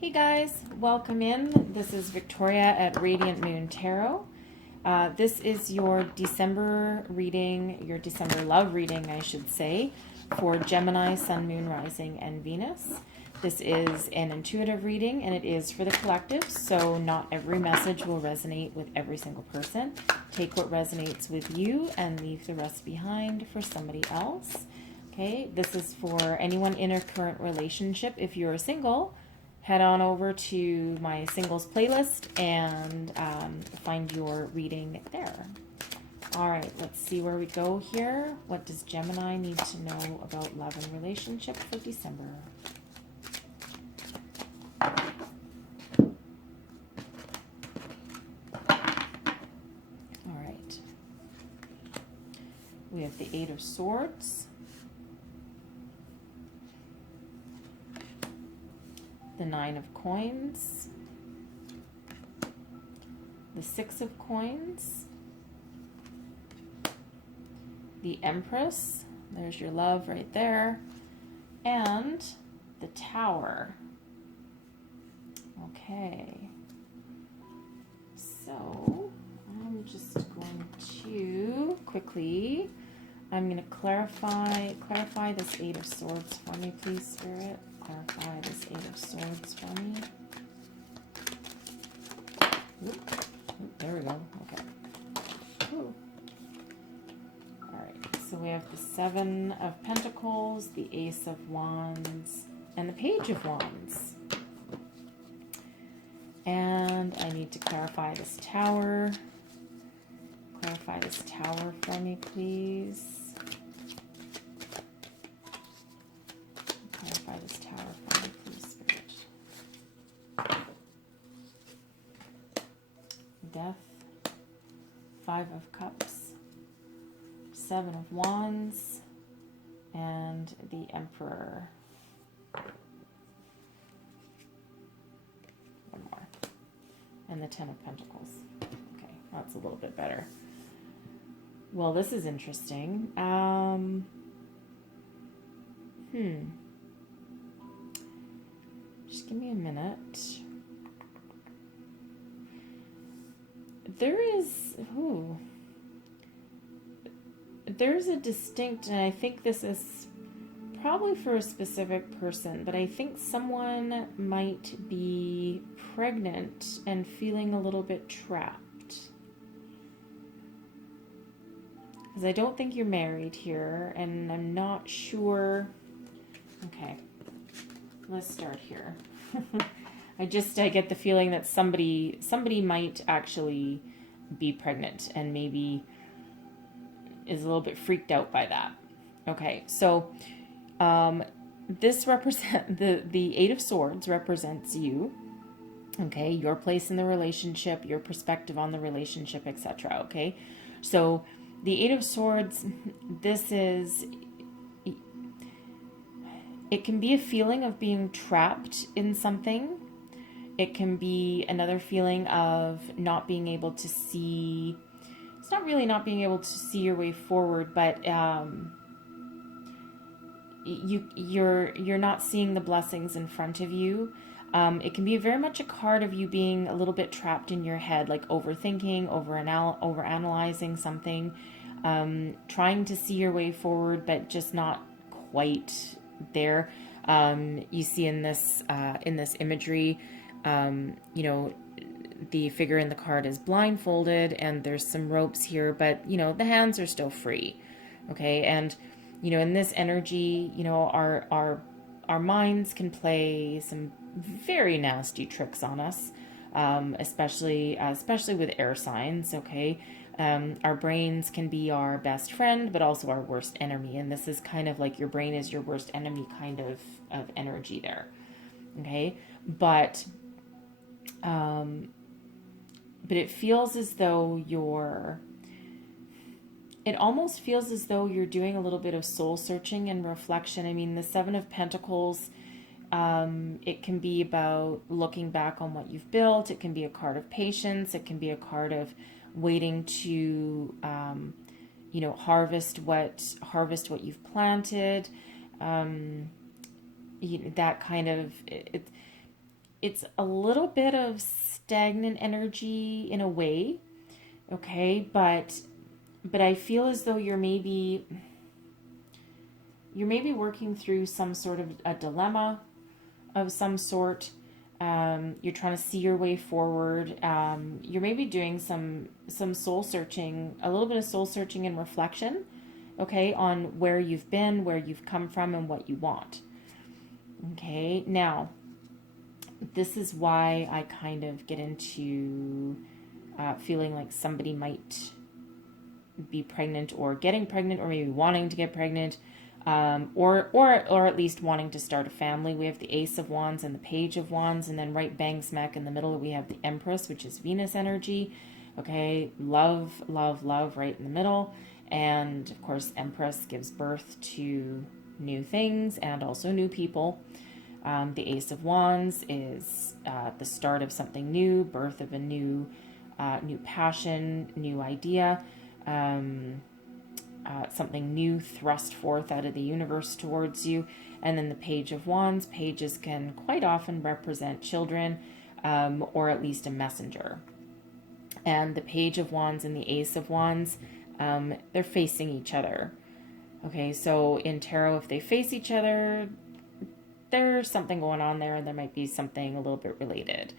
Hey guys, welcome in. This is Victoria at Radiant Moon Tarot. This is your December reading, your December love reading, I should say, for Gemini, Sun, Moon, Rising, and Venus. This is an intuitive reading and it is for the collective, so not every message will resonate with every single person. Take what resonates with you and leave the rest behind for somebody else. Okay, this is for anyone in a current relationship. If you're single, head on over to my singles playlist and find your reading there. All right, let's see where we go here. What does Gemini need to know about love and relationship for December? All right. We have the Eight of Swords, the Nine of Coins, the Six of Coins, the Empress, there's your love right there, and the Tower. Okay, so I'm just going to quickly, I'm going to clarify this Eight of Swords for me, please, Spirit. Clarify this Eight of Swords for me. Oop, there we go. Okay. Ooh. All right. So we have the Seven of Pentacles, the Ace of Wands, and the Page of Wands. And I need to clarify this Tower. Clarify this Tower for me, please. Clarify this Tower for me, please, Spirit. Death, Five of Cups, Seven of Wands, and the Emperor. One more. And the Ten of Pentacles. Okay, that's a little bit better. Well, this is interesting. Just give me a minute. There's a distinct, and I think this is probably for a specific person, but I think someone might be pregnant and feeling a little bit trapped. Because I don't think you're married here, and I'm not sure. Okay, let's start here. I get the feeling that somebody might actually be pregnant and maybe is a little bit freaked out by that. Okay, so this the Eight of Swords represents you. Okay, your place in the relationship, your perspective on the relationship, etc. Okay, so the Eight of Swords, it can be a feeling of being trapped in something. It can be another feeling of not being able to see. It's not really not being able to see your way forward, but you're not seeing the blessings in front of you. It can be very much a card of you being a little bit trapped in your head, like overthinking, overanalyzing something, trying to see your way forward, but just not quite there. You see in this imagery, the figure in the card is blindfolded and there's some ropes here, but the hands are still free. Okay, and in this energy, our minds can play some very nasty tricks on us, especially with air signs. Okay, our brains can be our best friend, but also our worst enemy, and this is kind of like your brain is your worst enemy kind of energy there. Okay, but it feels as though it almost feels as though you're doing a little bit of soul searching and reflection. I mean, the Seven of Pentacles, it can be about looking back on what you've built. It can be a card of patience. It can be a card of waiting to, harvest what you've planted. That kind of, it's a little bit of stagnant energy in a way, okay, but I feel as though you're maybe working through some sort of a dilemma of some sort. You're trying to see your way forward. You're maybe doing some soul searching, a little bit of soul searching and reflection, okay, on where you've been, where you've come from, and what you want. Okay, now this is why I kind of get into feeling like somebody might be pregnant or getting pregnant, or maybe wanting to get pregnant, or at least wanting to start a family. We have the Ace of Wands and the Page of Wands, and then right bang smack in the middle we have the Empress, which is Venus energy. Okay, love, love, love right in the middle. And of course, Empress gives birth to new things and also new people. The Ace of Wands is the start of something new, birth of a new passion, new idea, something new thrust forth out of the universe towards you. And then the Page of Wands, pages can quite often represent children, or at least a messenger. And the Page of Wands and the Ace of Wands, they're facing each other. Okay, so in tarot, if they face each other, there's something going on there, and there might be something a little bit related.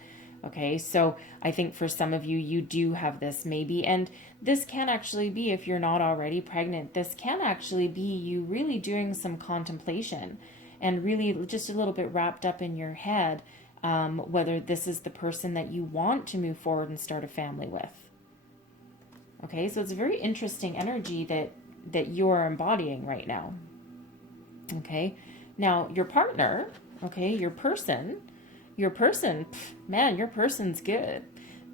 Okay, so I think for some of you, you do have this maybe, and this can actually be, if you're not already pregnant, this can actually be you really doing some contemplation and really just a little bit wrapped up in your head, whether this is the person that you want to move forward and start a family with. Okay, so it's a very interesting energy that you're embodying right now. Okay, now your partner, okay, your person, man, your person's good.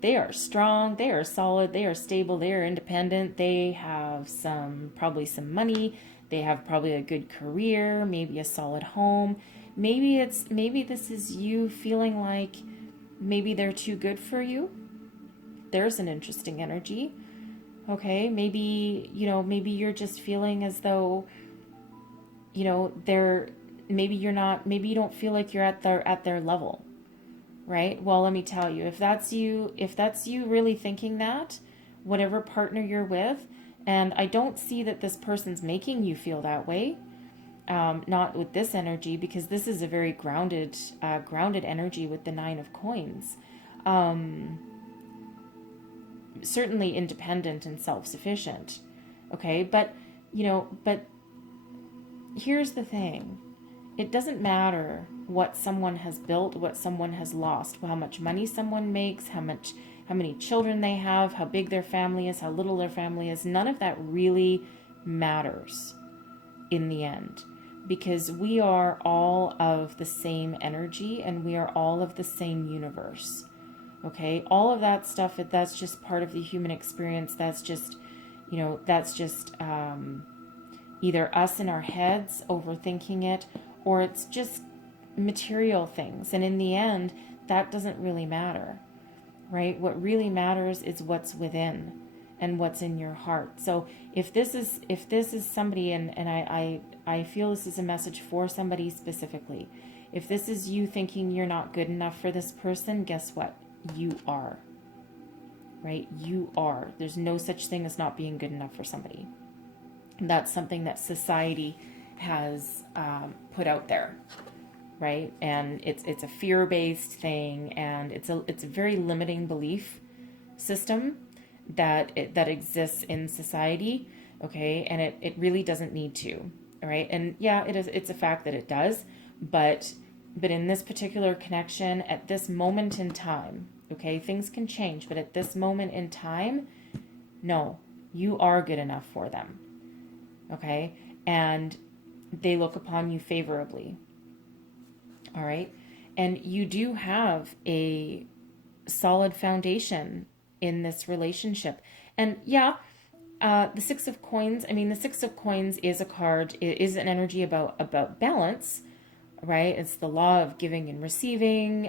They are strong, they are solid, they are stable, they are independent, they have probably some money, they have probably a good career, maybe a solid home. Maybe this is you feeling like maybe they're too good for you. There's an interesting energy. Okay, maybe you're just feeling as though, maybe you don't feel like you're at their level. Right? Well, let me tell you, if that's you really thinking that, whatever partner you're with, and I don't see that this person's making you feel that way, not with this energy, because this is a very grounded energy with the Nine of Coins. Certainly independent and self-sufficient. Okay, but here's the thing. It doesn't matter what someone has built, what someone has lost, how much money someone makes, how many children they have, how big their family is, how little their family is. None of that really matters in the end, because we are all of the same energy and we are all of the same universe. Okay, all of that stuff, that's just part of the human experience. That's just either us in our heads overthinking it, or it's just material things. And in the end, that doesn't really matter, right? What really matters is what's within and what's in your heart. So if this is somebody, and I feel this is a message for somebody specifically, if this is you thinking you're not good enough for this person, guess what? You are, right? You are. There's no such thing as not being good enough for somebody. And that's something that society has put out there, right? And it's a fear-based thing, and it's a very limiting belief system that exists in society, okay? And it really doesn't need to, right? And yeah, it's a fact that it does, but in this particular connection, at this moment in time, okay, things can change, but at this moment in time, no, you are good enough for them, okay? And they look upon you favorably. All right. And you do have a solid foundation in this relationship. And yeah, the Six of Coins, the Six of Coins is a card, it is an energy about balance, right? It's the law of giving and receiving,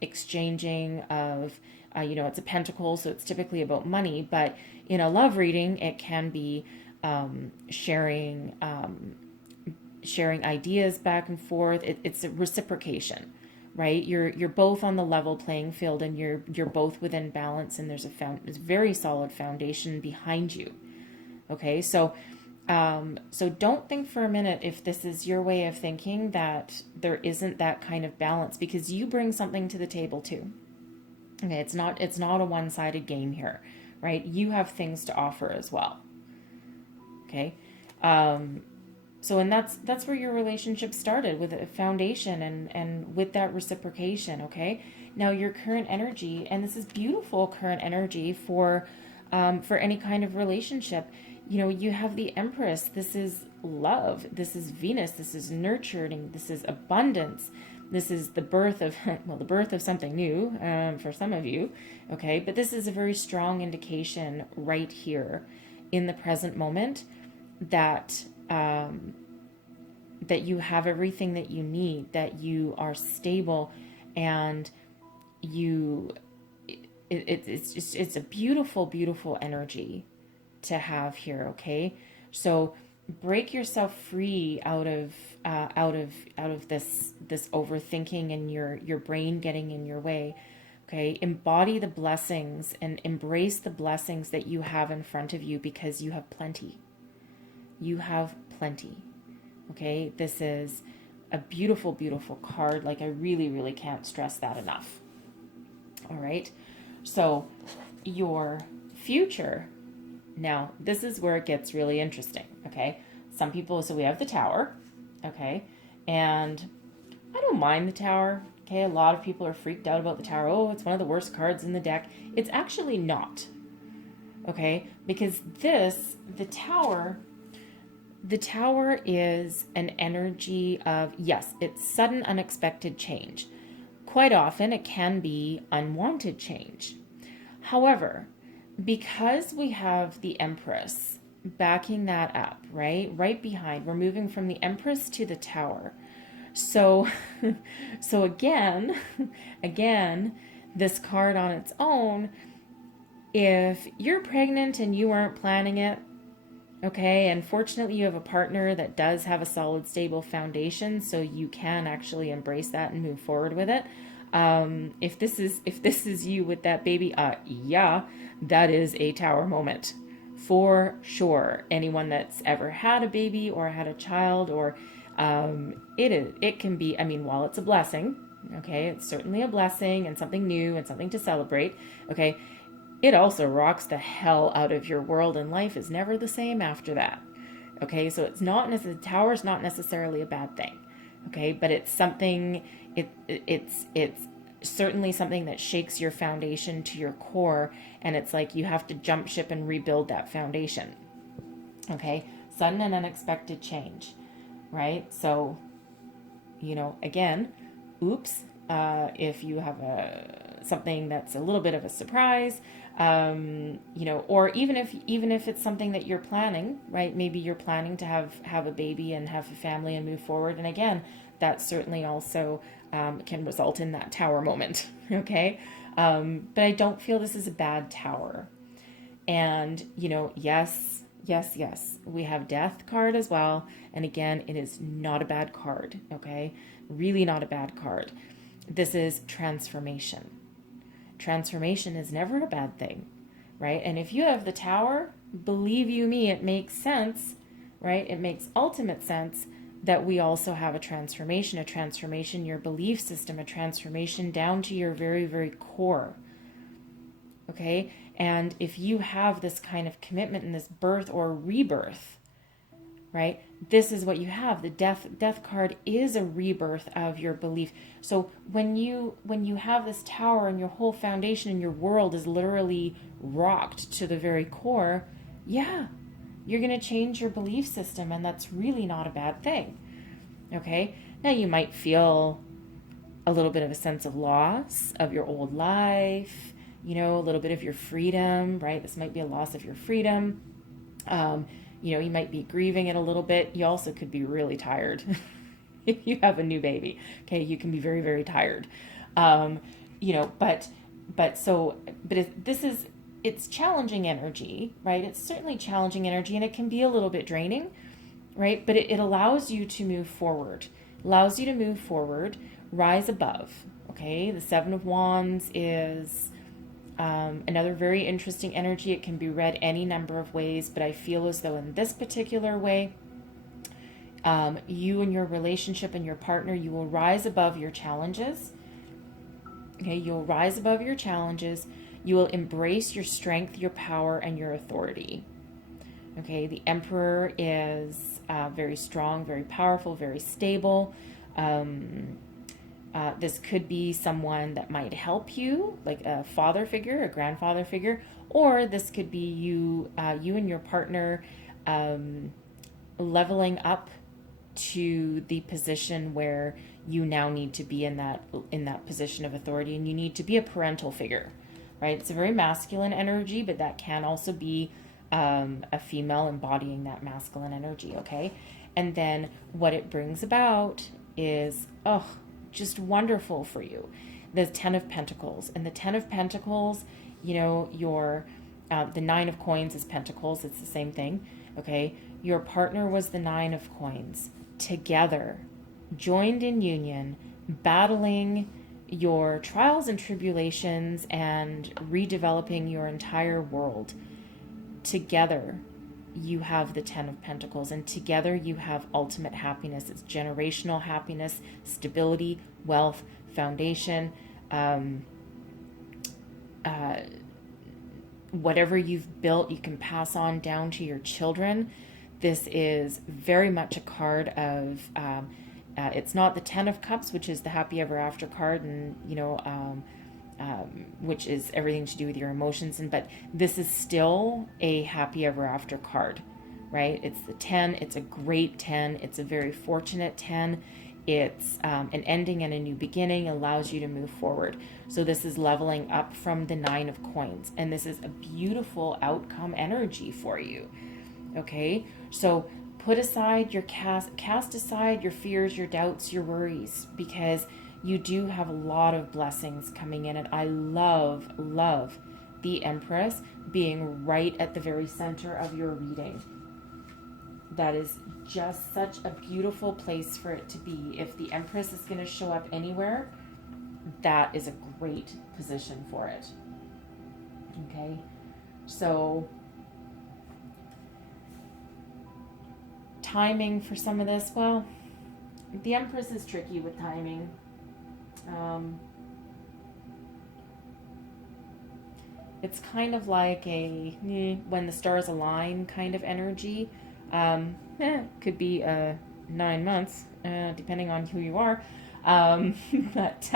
exchanging of, it's a pentacle, so it's typically about money. But in a love reading, it can be sharing ideas back and forth. It's a reciprocation, right? You're both on the level playing field, and you're both within balance, and there's a very solid foundation behind you. Okay, so don't think for a minute, if this is your way of thinking, that there isn't that kind of balance, because you bring something to the table too. Okay, it's not a one-sided game here, right? You have things to offer as well. Okay. And that's where your relationship started, with a foundation and with that reciprocation. Okay. Now your current energy, and this is beautiful current energy for any kind of relationship. You have the Empress. This is love. This is Venus. This is nurturing. This is abundance. This is the birth of, the birth of something new for some of you. Okay. But this is a very strong indication right here in the present moment that that you have everything that you need, that you are stable, and it's a beautiful, beautiful energy to have here. Okay, so break yourself free out of this overthinking and your brain getting in your way. Okay, embody the blessings and embrace the blessings that you have in front of you, because you have plenty. You have plenty. Okay, this is a beautiful, beautiful card. Like, I really, really can't stress that enough. All right, so your future. Now, this is where it gets really interesting. Okay, some people, so we have the Tower. Okay, and I don't mind the Tower. Okay, a lot of people are freaked out about the Tower. Oh, it's one of the worst cards in the deck. It's actually not. Okay, because the Tower is an energy of, yes, it's sudden, unexpected change. Quite often it can be unwanted change. However, because we have the Empress backing that up, right behind, we're moving from the Empress to the Tower. So again, this card on its own, if you're pregnant and you weren't planning it, okay, and fortunately you have a partner that does have a solid, stable foundation, so you can actually embrace that and move forward with it. If this is you with that baby, yeah, that is a Tower moment for sure. Anyone that's ever had a baby or had a child, or it can be, while it's a blessing, okay, it's certainly a blessing and something new and something to celebrate, okay, it also rocks the hell out of your world, and life is never the same after that. Okay, so it's not necessarily, the Tower is not necessarily a bad thing. Okay, but it's something, it's certainly something that shakes your foundation to your core, and it's like you have to jump ship and rebuild that foundation. Okay, sudden and unexpected change, right? So, again, oops, if you have something that's a little bit of a surprise, or even if it's something that you're planning, right? Maybe you're planning to have a baby and have a family and move forward. And again, that certainly also can result in that Tower moment. Okay. But I don't feel this is a bad Tower. And, yes, we have Death card as well. And again, it is not a bad card. Okay. Really not a bad card. This is transformation. Transformation is never a bad thing, right? And if you have the Tower, believe you me, it makes sense, right? It makes ultimate sense that we also have a transformation, your belief system, a transformation down to your very, very core, okay? And if you have this kind of commitment in this birth or rebirth, right? This is what you have. The death card is a rebirth of your belief. So when you have this Tower and your whole foundation and your world is literally rocked to the very core, yeah, you're going to change your belief system, and that's really not a bad thing. Okay? Now you might feel a little bit of a sense of loss of your old life, a little bit of your freedom, right? This might be a loss of your freedom. You might be grieving it a little bit. You also could be really tired if you have a new baby. Okay, you can be very, very tired. It's challenging energy, right? It's certainly challenging energy, and it can be a little bit draining, right? But it allows you to move forward. rise above. Okay, the Seven of Wands is another very interesting energy. It can be read any number of ways, but I feel as though in this particular way, you and your relationship and your partner, you will rise above your challenges. Okay, you'll rise above your challenges. You will embrace your strength, your power, and your authority. Okay, the Emperor is very strong, very powerful, very stable. This could be someone that might help you, like a father figure, a grandfather figure, or this could be you and your partner leveling up to the position where you now need to be in that position of authority, and you need to be a parental figure, right? It's a very masculine energy, but that can also be a female embodying that masculine energy, okay? And then what it brings about is, just wonderful for you. The Ten of Pentacles. And the Ten of Pentacles, the Nine of Coins is Pentacles. It's the same thing, okay? Your partner was the Nine of Coins. Together, joined in union, battling your trials and tribulations and redeveloping your entire world. Together, you have the Ten of Pentacles, and together you have ultimate happiness. It's generational happiness, stability, wealth, foundation, whatever you've built, you can pass on down to your children. This is very much a card of, it's not the Ten of Cups, which is the happy ever after card, and, which is everything to do with your emotions. But this is still a happy ever after card, right? It's the 10. It's a great 10. It's a very fortunate 10. It's an ending and a new beginning, allows you to move forward. So this is leveling up from the Nine of Coins. And this is a beautiful outcome energy for you. Okay, so put aside your cast aside your fears, your doubts, your worries, because you do have a lot of blessings coming in. And I love the Empress being right at the very center of your reading. That is just such a beautiful place for it to be. If the Empress is going to show up anywhere, that is a great position for it. Okay, so timing for some of this, well, the Empress is tricky with timing. It's kind of like a when the stars align kind of energy. Could be 9 months, depending on who you are. But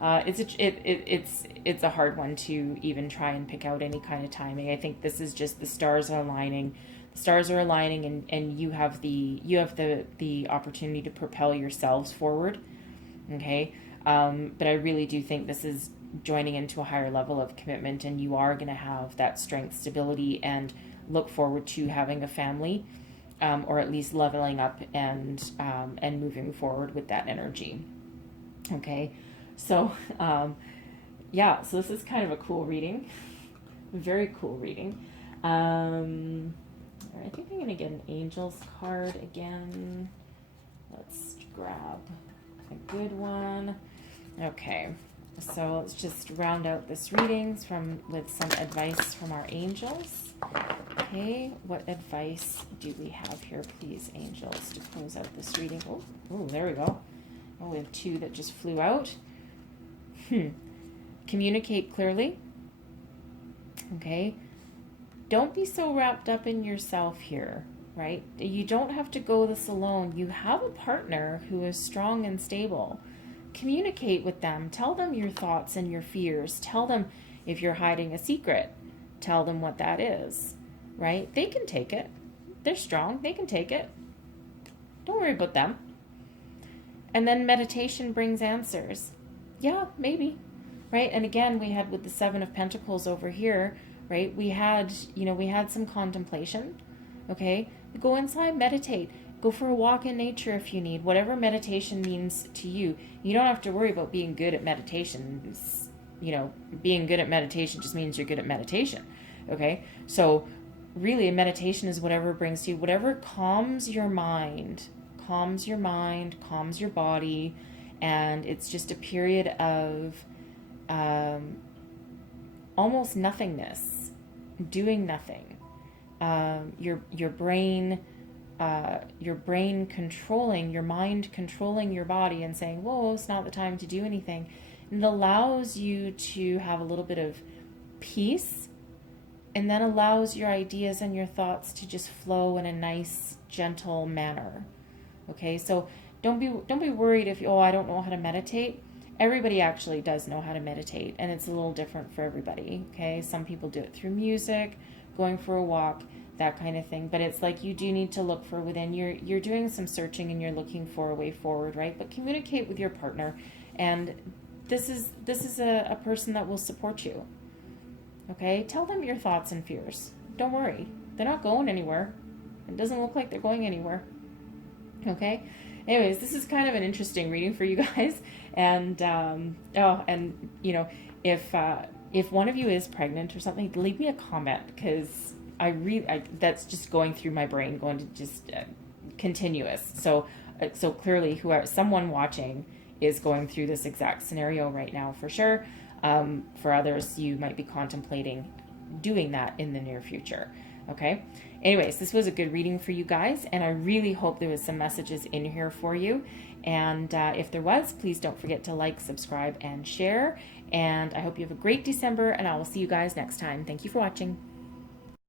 it's a hard one to even try and pick out any kind of timing. I think this is just the stars are aligning. The stars are aligning, and you have the opportunity to propel yourselves forward. Okay, but I really do think this is joining into a higher level of commitment, and you are going to have that strength, stability, and look forward to having a family, or at least leveling up and moving forward with that energy. Okay, so so this is kind of a cool reading, very cool reading. I think I'm going to get an Angels card again. Let's grab a good one. Okay, so let's just round out this reading with some advice from our angels. Okay, what advice do we have here, please, angels, to close out this reading? Oh, there we go. Oh, we have 2 that just flew out. Communicate clearly. Okay. Don't be so wrapped up in yourself here, right? You don't have to go this alone. You have a partner who is strong and stable. Communicate with them. Tell them your thoughts and your fears. Tell them if you're hiding a secret. Tell them what that is, right? They can take it. They're strong. They can take it. Don't worry about them. And then meditation brings answers. Yeah, maybe, right? And again, we had with the Seven of Pentacles over here, right? We had some contemplation, okay? Go inside, meditate. Go for a walk in nature if you need. Whatever meditation means to you. You don't have to worry about being good at meditation. Being good at meditation just means you're good at meditation, okay? So really, a meditation is whatever brings you, whatever calms your mind, calms your body, and it's just a period of almost nothingness, doing nothing. Your brain controlling, your mind controlling your body and saying, whoa, it's not the time to do anything. And it allows you to have a little bit of peace, and then allows your ideas and your thoughts to just flow in a nice, gentle manner. Okay, so don't be worried if I don't know how to meditate. Everybody actually does know how to meditate, and it's a little different for everybody. Okay, some people do it through music, going for a walk, that kind of thing. But it's like you do need to look for within. You're doing some searching and you're looking for a way forward, right? But communicate with your partner, and this is a person that will support you. Okay, tell them your thoughts and fears. Don't worry, they're not going anywhere. It doesn't look like they're going anywhere. Okay. Anyways, this is kind of an interesting reading for you guys, and if one of you is pregnant or something, leave me a comment, because that's just going through my brain, going to just continuous. So clearly, someone watching is going through this exact scenario right now for sure. For others, you might be contemplating doing that in the near future. Okay. Anyways, this was a good reading for you guys, and I really hope there was some messages in here for you. And if there was, please don't forget to like, subscribe, and share. And I hope you have a great December, and I will see you guys next time. Thank you for watching.